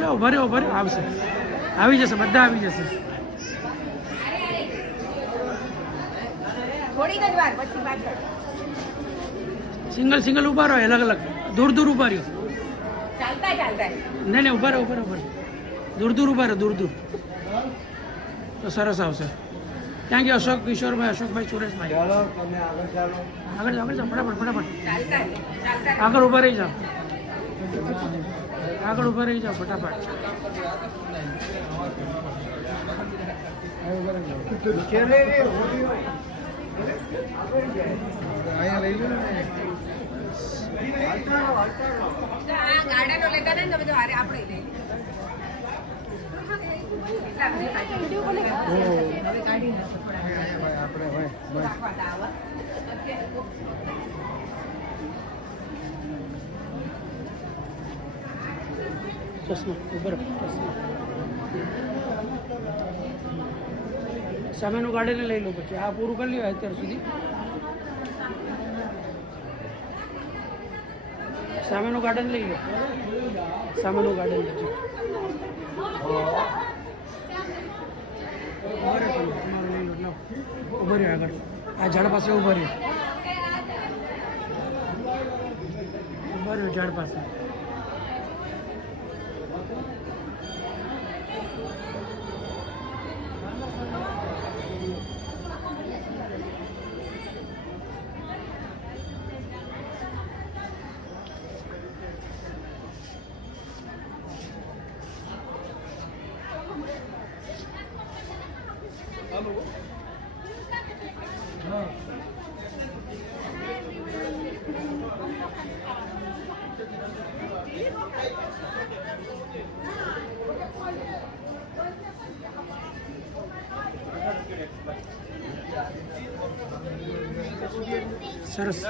લો ઉભા રહ્યો આવશે, આવી જશે, બધા આવી જશે. સિંગલ ઉભા રહો, અલગ અલગ, દૂર ઉભા રહ્યો. નહીં ઉભા રહો, દૂર ઉભા રહો, દૂર તો સરસ આવશે. થેન્ક યુ અશોક કિશોરભાઈ, અશોકભાઈ, સુરેશભાઈ. આગળ જાઓ ફટાફટ. આગળ ઉભા રહી જાઓ, ફટાફટ. સામેનું ગાર્ડન લઈ લો, પછી આ પૂરું કરી લ્યો અત્યાર સુધી. સામેનું ગાર્ડન લઈ લો, સામેનું ગાર્ડન લેજો. ઉભો રહ્યો આગળ, આ ઝાડ પાસે ઉભો રહ્યો, ઝાડ પાસે. સરસ.